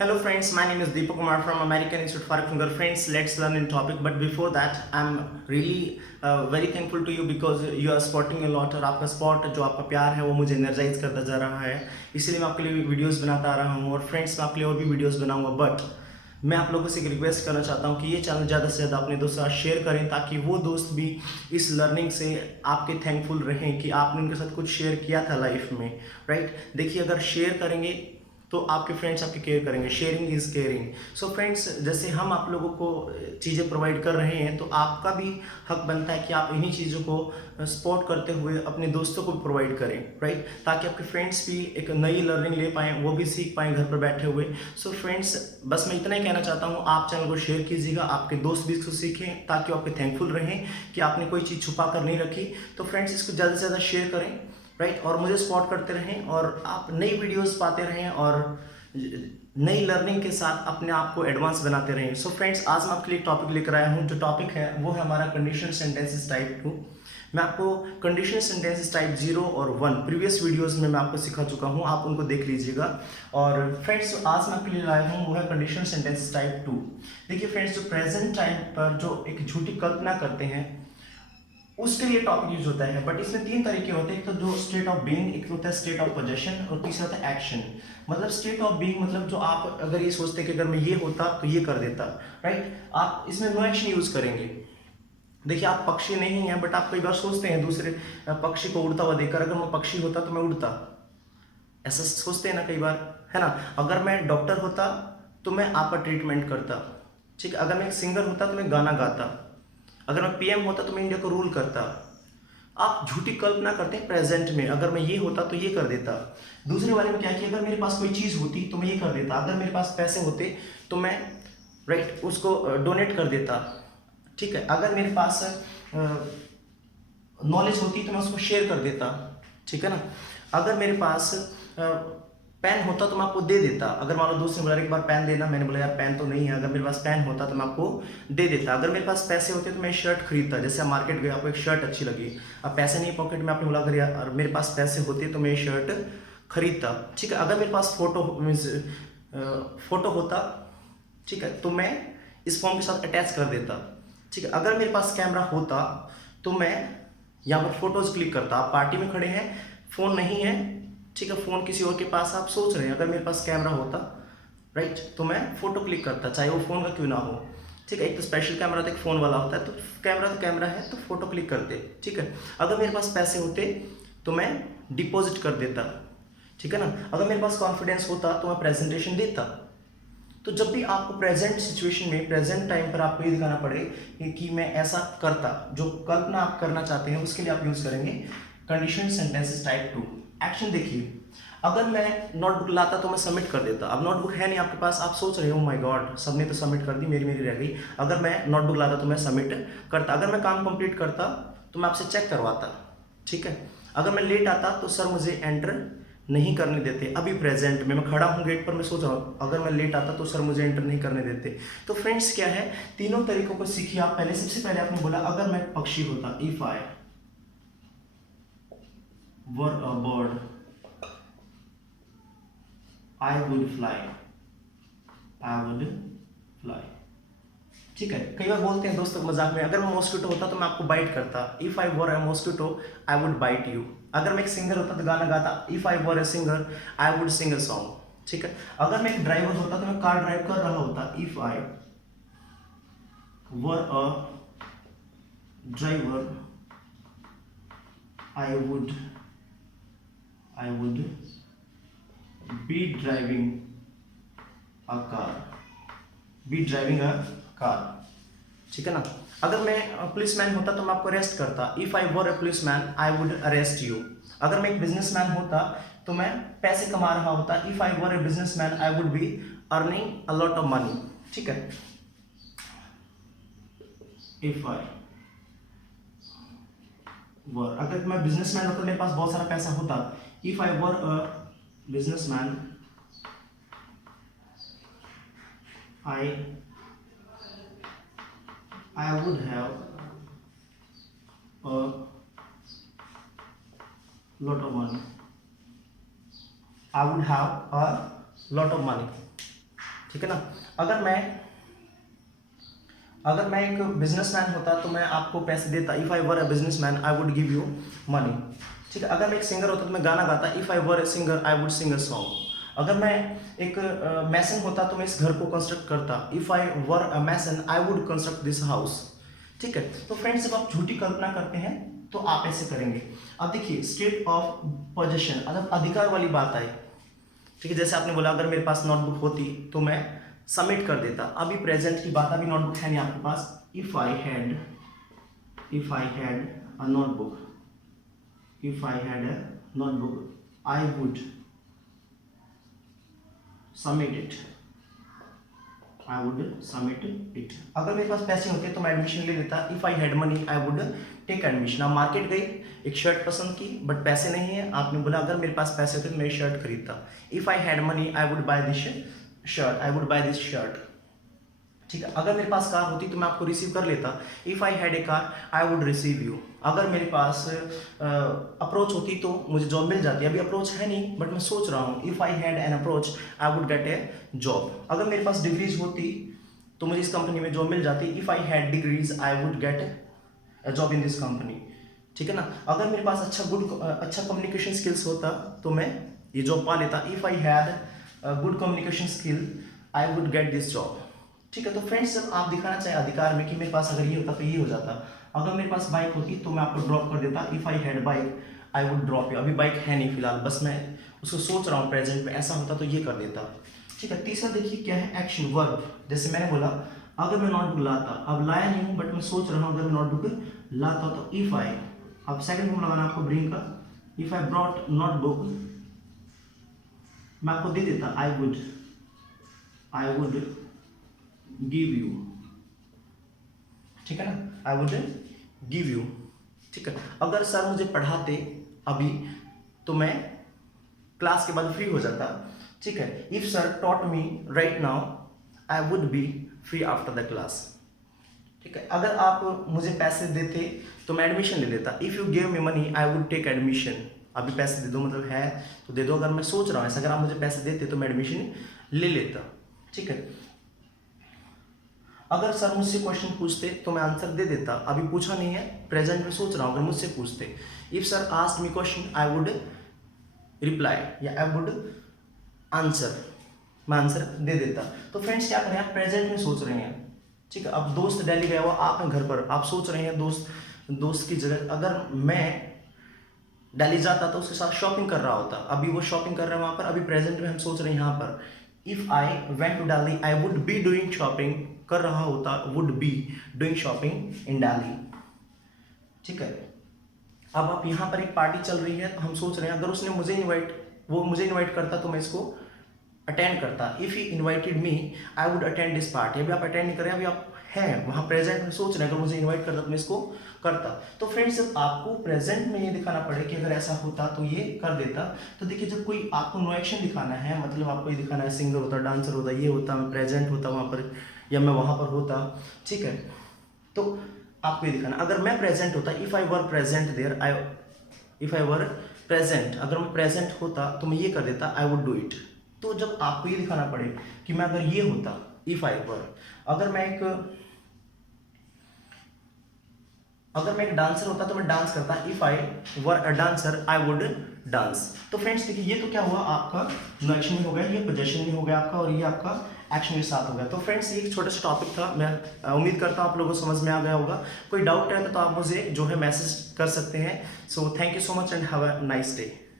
Hello friends, my name is Deepak Kumar from American Institute FARRUKHNAGAR. Friends, let's learn in topic. But before that, I'm really very thankful to you because you are supporting a lot और आपका support जो आपका प्यार है वो मुझे energise करता जा रहा है. इसीलिए मैं आपके लिए वीडियोस बनाता आ रहा हूँ और फ्रेंड्स मैं आपके लिए और भी वीडियोस बनाऊंगा. बट मैं आप लोगों से एक रिक्वेस्ट करना चाहता हूँ कि ये चैनल ज़्यादा से ज़्यादा अपने दोस्तों के साथ शेयर करें ताकि वो दोस्त भी इस लर्निंग से आपके थैंकफुल रहें कि आपने उनके साथ कुछ शेयर किया था लाइफ में. राइट, देखिए अगर शेयर करेंगे तो आपके फ्रेंड्स आपकी केयर करेंगे. Sharing is caring. So friends, जैसे हम आप लोगों को चीज़ें प्रोवाइड कर रहे हैं तो आपका भी हक बनता है कि आप इन्हीं चीज़ों को सपोर्ट करते हुए अपने दोस्तों को प्रोवाइड करें. राइट, ताकि आपके फ्रेंड्स भी एक नई लर्निंग ले पाएँ, वो भी सीख पाएँ घर पर बैठे हुए. सो फ्रेंड्स, बस मैं इतना ही कहना चाहता हूँ, आप चैनल को शेयर कीजिएगा, आपके दोस्त भी इसको सीखें ताकि वो आपके थैंकफुल रहें कि आपने कोई चीज़ छुपा कर नहीं रखी. तो फ्रेंड्स, इसको ज़्यादा से ज़्यादा शेयर करें. राइट, और मुझे सपोर्ट करते रहें और आप नई वीडियोस पाते रहें और नई लर्निंग के साथ अपने आप को एडवांस बनाते रहें. सो फ्रेंड्स, आज मैं आपके लिए टॉपिक लेकर आया हूँ. जो टॉपिक है वो है हमारा कंडीशनल सेंटेंसेस टाइप 2. मैं आपको कंडीशनल सेंटेंसेस टाइप 0 और 1 प्रीवियस वीडियोस में मैं आपको सिखा चुका हूँ, आप उनको देख लीजिएगा. और फ्रेंड्स, आज मैं आपके लिए लाया हूँ वो है कंडीशनल सेंटेंसेस टाइप 2. देखिए फ्रेंड्स, जो प्रेजेंट टाइम पर जो एक झूठी कल्पना करते हैं उसके लिए टॉपिक यूज होता है. बट इसमें तीन तरीके होते हैं. एक तो जो स्टेट ऑफ बीइंग, एक होता है स्टेट ऑफ पोजेशन और तीसरा होता है एक्शन. मतलब स्टेट ऑफ बीइंग मतलब जो आप अगर ये सोचते हैं कि अगर मैं ये होता तो ये कर देता. राइट, आप इसमें नो एक्शन यूज करेंगे. देखिए, आप पक्षी नहीं हैं बट आप कई बार सोचते हैं दूसरे पक्षी को उड़ता हुआ देखकर, अगर मैं पक्षी होता तो मैं उड़ता. ऐसा सोचते हैं ना कई बार, है ना. अगर मैं डॉक्टर होता तो मैं आपका ट्रीटमेंट करता. ठीक है, अगर मैं एक सिंगर होता तो मैं गाना गाता. अगर मैं पीएम होता तो मैं इंडिया को रूल करता. आप झूठी कल्पना करते हैं प्रेजेंट में, अगर मैं ये होता तो ये कर देता. दूसरे वाले में क्या कि अगर मेरे पास कोई चीज़ होती तो मैं ये कर देता. अगर मेरे पास पैसे होते तो मैं राइट उसको डोनेट कर देता. ठीक है, अगर मेरे पास नॉलेज होती तो मैं उसको शेयर कर देता. ठीक है ना. अगर मेरे पास पेन होता तो मैं आपको दे देता. अगर मान लो दोस्त ने बोला एक बार पेन देना, मैंने बोला यार पेन तो नहीं है. अगर मेरे पास पेन होता तो मैं आपको दे देता. अगर मेरे पास पैसे होते तो मैं शर्ट खरीदता. जैसे मार्केट गए, आपको एक शर्ट अच्छी लगी, अब पैसे नहीं पॉकेट में, आपने बोला अगर यार मेरे पास पैसे होते तो मैं ये शर्ट खरीदता. ठीक है, अगर मेरे पास फोटो मीन्स फोटो होता, ठीक है, तो मैं इस फॉर्म के साथ अटैच कर देता. ठीक है, अगर मेरे पास कैमरा होता तो मैं यहाँ पर फोटोज क्लिक करता. आप पार्टी में खड़े हैं, फ़ोन नहीं है, ठीक है, फ़ोन किसी और के पास, आप सोच रहे हैं अगर मेरे पास कैमरा होता राइट तो मैं फ़ोटो क्लिक करता, चाहे वो फ़ोन का क्यों ना हो. ठीक है, एक तो स्पेशल कैमरा था, एक फ़ोन वाला होता है, तो कैमरा है तो फ़ोटो क्लिक करते. ठीक है, अगर मेरे पास पैसे होते तो मैं डिपॉजिट कर देता. ठीक है ना. अगर मेरे पास कॉन्फिडेंस होता तो मैं प्रेजेंटेशन देता. तो जब भी आपको प्रेजेंट सिचुएशन में, प्रेजेंट टाइम पर आपको ये दिखाना पड़े कि मैं ऐसा करता, जो कल्पना आप करना चाहते हैं उसके लिए आप यूज़ करेंगे कंडीशनल सेंटेंसेस टाइप 2. एक्शन देखिए, अगर मैं नोटबुक लाता तो मैं सबमिट कर देता. अब नोटबुक है नहीं आपके पास, आप सोच रहे हो माय गॉड सबने तो सबमिट कर दी, मेरी रह गई. अगर मैं नोटबुक लाता तो मैं सबमिट करता. अगर मैं काम कंप्लीट करता तो मैं आपसे चेक करवाता. ठीक है, अगर मैं लेट आता तो सर मुझे एंटर नहीं करने देते. अभी प्रेजेंट में मैं खड़ा हूँ गेट पर, मैं सोच रहा हूँ अगर मैं लेट आता तो सर मुझे एंटर नहीं करने देते. तो फ्रेंड्स क्या है, तीनों तरीकों को सीखिए आप. पहले सबसे पहले आपने बोला अगर मैं पक्षी होता, if I were a bird I would fly. ठीक है, कई बार बोलते हैं दोस्तों मजाक में, अगर मैं मॉस्किटो होता तो मैं आपको बाइट करता. If I were a mosquito I would bite you. अगर मैं एक सिंगर होता तो गाना गाता. If I were a singer I would sing a song. ठीक है, अगर मैं एक ड्राइवर होता तो मैं कार ड्राइव कर रहा होता. If I were a driver I would B driving a car. ठीक है ना. अगर मैं पुलिसमैन होता तो मैं आपको अरेस्ट करता. If I were a policeman I would arrest you. अगर मैं एक बिजनेसमैन होता तो मैं पैसे कमा रहा होता. If I were a businessman I would be earning a lot of money. ठीक है, इफ आई वर, अगर मैं बिजनेसमैन होता मेरे पास बहुत सारा पैसा होता. If I were a businessman I would have a lot of money. ठीक है ना। अगर मैं एक बिजनेसमैन होता तो मैं आपको पैसे देता, if I were a businessman I would give you money. ठीक है। अगर मैं एक सिंगर होता तो मैं गाना गाता, if I were a singer I would sing a song. अगर मैं एक मैसन होता तो मैं इस घर को कंस्ट्रक्ट करता, if I were a mason I would construct this house. ठीक है। तो फ्रेंड्स जब आप झूठी कल्पना करते हैं तो आप ऐसे करेंगे। अब देखिए स्टेट ऑफ पोजेशन, अगर अधिकार वाली बात आई, ठीक है, जैसे आपने बोला अगर मेरे पास नोटबुक होती तो मैं सबमिट कर देता। अभी प्रेजेंट की बात, अभी नोटबुक है नहीं आपके पास। If I had a notebook, if I had a notebook I would submit it, I would submit it. अगर मेरे पास पैसे होते तो मैं एडमिशन ले लेता, if I had money I would take admission. आप मार्केट गई, एक शर्ट पसंद की बट पैसे नहीं है, आपने बोला अगर मेरे पास पैसे होते तो मैं शर्ट खरीदता, if I had money I would by this shirt, I would by this shirt. ठीक है। अगर मेरे पास कार होती तो मैं आपको रिसीव कर लेता, if I had a car I would receive you. अगर मेरे पास अप्रोच होती तो मुझे जॉब मिल जाती, अभी अप्रोच है नहीं बट मैं सोच रहा हूँ, if I had an approach I would get A job. अगर मेरे पास डिग्रीज होती तो मुझे इस कंपनी में जॉब मिल जाती, if I had degrees I would get A job in this company. ठीक है ना। अगर मेरे पास अच्छा कम्युनिकेशन स्किल्स होता तो मैं ये जॉब पा लेता, if I had good communication skill I would get this job. ठीक है। तो फ्रेंड्स जब आप दिखाना चाहे अधिकार में कि मेरे पास अगर ये होता तो ये हो जाता। अगर मेरे पास बाइक होती तो मैं आपको ड्रॉप कर देता, if I had bike I would drop you. अभी बाइक है नहीं फिलहाल, बस मैं उसको सोच रहा हूँ प्रेजेंट में, ऐसा होता तो ये कर देता। ठीक है। तीसरा देखिए क्या है, एक्शन वर्ब। जैसे मैंने बोला अगर मैं नोटबुक लाता, अब लाया नहीं हूँ बट मैं सोच रहा हूँ अगर मैं नोटबुक लाता तो इफ आई, अब सेकंड फॉर्म लगाना आपको ब्रिंग का, इफ आई ब्रॉट नोटबुक मैं आपको दे देता, आई वुड गिव यू। ठीक है ना, आई वुड गिव यू। ठीक है। अगर सर मुझे पढ़ाते अभी तो मैं क्लास के बाद फ्री हो जाता। ठीक है। If sir taught me right now I would B free after the class. ठीक है। अगर आप मुझे पैसे देते तो मैं एडमिशन ले लेता, if you give me money I would take admission. अभी पैसे दे दो मतलब है तो दे दो, अगर मैं सोच रहा हूँ ऐसा, अगर आप मुझे पैसे देते तो मैं एडमिशन ले लेता। ठीक है। अगर सर मुझसे क्वेश्चन पूछते तो मैं आंसर दे देता, अभी पूछा नहीं है प्रेजेंट में सोच रहा हूँ, अगर मुझसे पूछते, if sir asked me question I would reply या आई वुड आंसर, मैं आंसर दे देता। तो फ्रेंड्स क्या करें, आप प्रेजेंट में सोच रहे हैं। ठीक है। अब दोस्त दिल्ली गया हुआ, आप हैं घर पर, आप सोच रहे हैं दोस्त की जगह अगर मैं दिल्ली जाता तो उसके साथ शॉपिंग कर रहा होता, अभी वो शॉपिंग कर रहे हैं वहाँ पर, अभी प्रेजेंट में हम सोच रहे हैं यहाँ पर, if I went to Delhi I would be doing shopping, कर रहा होता, would be doing shopping in Delhi. ठीक है। अब आप यहाँ पर एक पार्टी चल रही है तो हम सोच रहे हैं अगर वो मुझे इन्वाइट करता तो मैं इसको अटेंड करता, if he invited me I would attend this party. अभी आप अटेंड नहीं कर रहे हैं, अभी आप हैं वहाँ प्रेजेंट में सोच रहे हैं अगर मुझे इन्वाइट करता तो मैं इसको करता। तो फ्रेंड्स जब आपको प्रेजेंट में ये दिखाना पड़े कि अगर ऐसा होता तो ये कर देता, तो देखिए जब कोई आपको नो एक्शन दिखाना है, मतलब आपको ये दिखाना है सिंगर होता, डांसर होता, ये होता, मैं प्रेजेंट होता वहाँ पर या मैं वहाँ पर होता। ठीक है। तो आपको ये दिखाना, अगर मैं प्रेजेंट होता, if I were present there if I were present, अगर मैं प्रेजेंट होता तो मैं ये कर देता, आई वुड डू इट। तो जब आपको ये दिखाना पड़े कि मैं अगर ये होता, इफ आई वर, अगर मैं एक डांसर होता तो मैं डांस करता, if I were a dancer I would dance. तो फ्रेंड्स देखिए ये तो क्या हुआ, आपका नो एक्शन में हो गया, ये पोजेशन में हो गया आपका, और ये आपका एक्शन के साथ हो गया। तो फ्रेंड्स ये एक छोटा सा टॉपिक था, मैं उम्मीद करता हूँ आप लोगों को समझ में आ गया होगा। कोई डाउट है तो आप मुझे जो है मैसेज कर सकते हैं। So thank you so much and have a nice day.